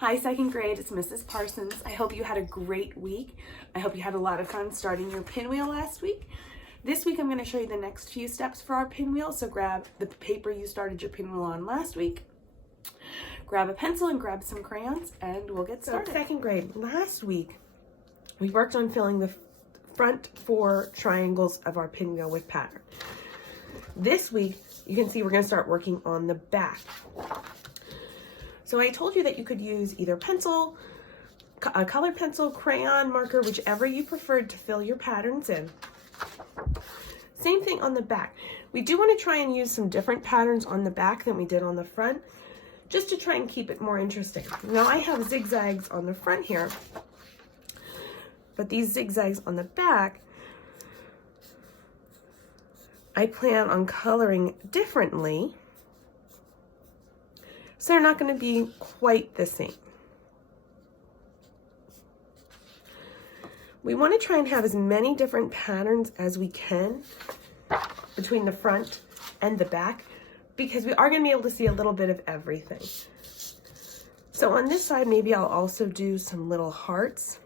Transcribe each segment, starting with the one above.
Hi, second grade, it's Mrs. Parsons. I hope you had a great week. I hope you had a lot of fun starting your pinwheel last week. This week I'm going to show you the next few steps for our pinwheel, so grab the paper you started your pinwheel on last week, grab a pencil and grab some crayons, and we'll get started. Second grade, last week we worked on filling the front 4 triangles of our pinwheel with pattern. This week you can see we're going to start working on the back. So I told you that you could use either pencil, a colored pencil, crayon, marker, whichever you preferred to fill your patterns in. Same thing on the back. We do want to try and use some different patterns on the back than we did on the front, just to try and keep it more interesting. Now I have zigzags on the front here, but these zigzags on the back, I plan on coloring differently, so they're not going to be quite the same. We want to try and have as many different patterns as we can between the front and the back, because we are going to be able to see a little bit of everything. So on this side, maybe I'll also do some little hearts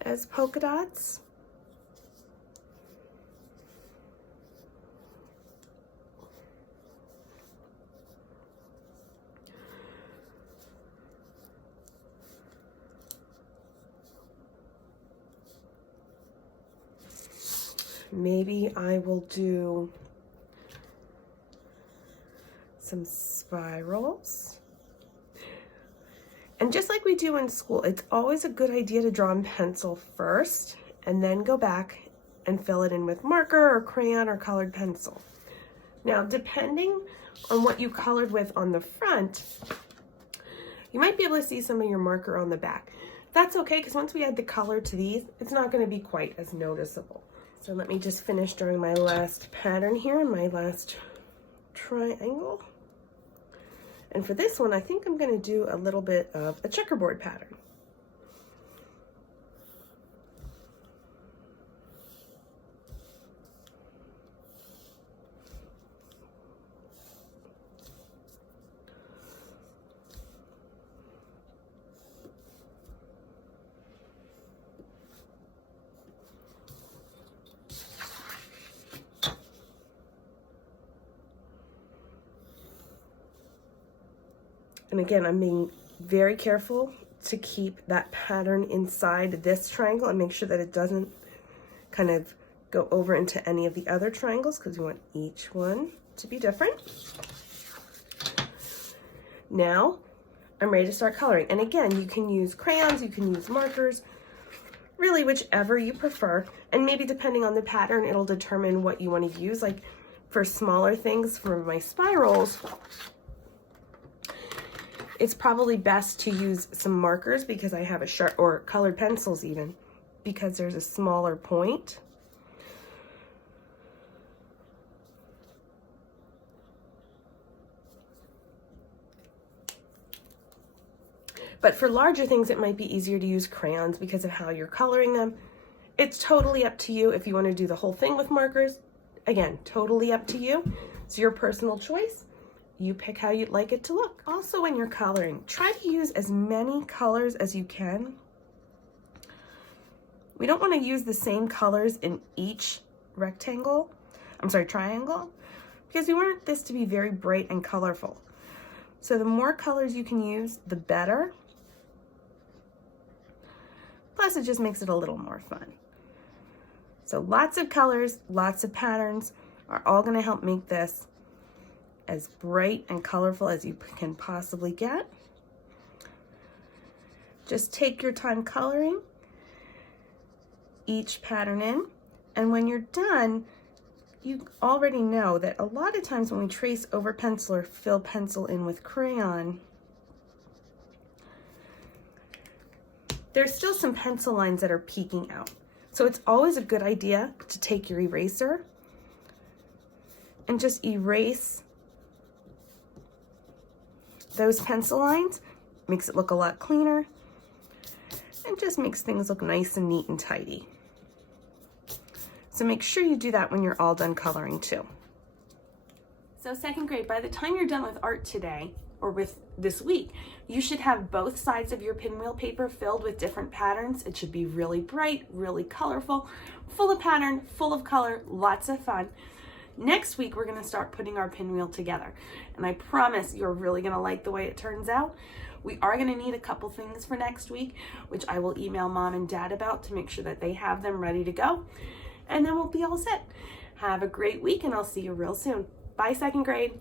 as polka dots. Maybe I will do some spirals. And just like we do in school, it's always a good idea to draw in pencil first and then go back and fill it in with marker or crayon or colored pencil. Now, depending on what you colored with on the front, you might be able to see some of your marker on the back. That's okay, because once we add the color to these, it's not going to be quite as noticeable. So let me just finish drawing my last pattern here and my last triangle. And for this one, I think I'm going to do a little bit of a checkerboard pattern. And again, I'm being very careful to keep that pattern inside this triangle and make sure that it doesn't kind of go over into any of the other triangles, because we want each one to be different. Now, I'm ready to start coloring. And again, you can use crayons, you can use markers, really whichever you prefer. And maybe depending on the pattern, it'll determine what you want to use. Like for smaller things, for my spirals, it's probably best to use some markers because I have a sharp, or colored pencils even, because there's a smaller point. But for larger things, it might be easier to use crayons because of how you're coloring them. It's totally up to you if you want to do the whole thing with markers. Again, totally up to you. It's your personal choice. You pick how you'd like it to look. Also, when you're coloring, try to use as many colors as you can. We don't want to use the same colors in each triangle, because we want this to be very bright and colorful. So the more colors you can use, the better. Plus, it just makes it a little more fun. So lots of colors, lots of patterns are all going to help make this as bright and colorful as you can possibly get. Just take your time coloring each pattern in, and when you're done, you already know that a lot of times when we trace over pencil or fill pencil in with crayon, there's still some pencil lines that are peeking out. So it's always a good idea to take your eraser and just erase those pencil lines. Makes it look a lot cleaner and just makes things look nice and neat and tidy. So make sure you do that when you're all done coloring too. So second grade, by the time you're done with art today, or with this week, you should have both sides of your pinwheel paper filled with different patterns. It should be really bright, really colorful, full of pattern, full of color, lots of fun. Next week, we're gonna start putting our pinwheel together. And I promise you're really gonna like the way it turns out. We are gonna need a couple things for next week, which I will email mom and dad about to make sure that they have them ready to go. And then we'll be all set. Have a great week and I'll see you real soon. Bye, second grade.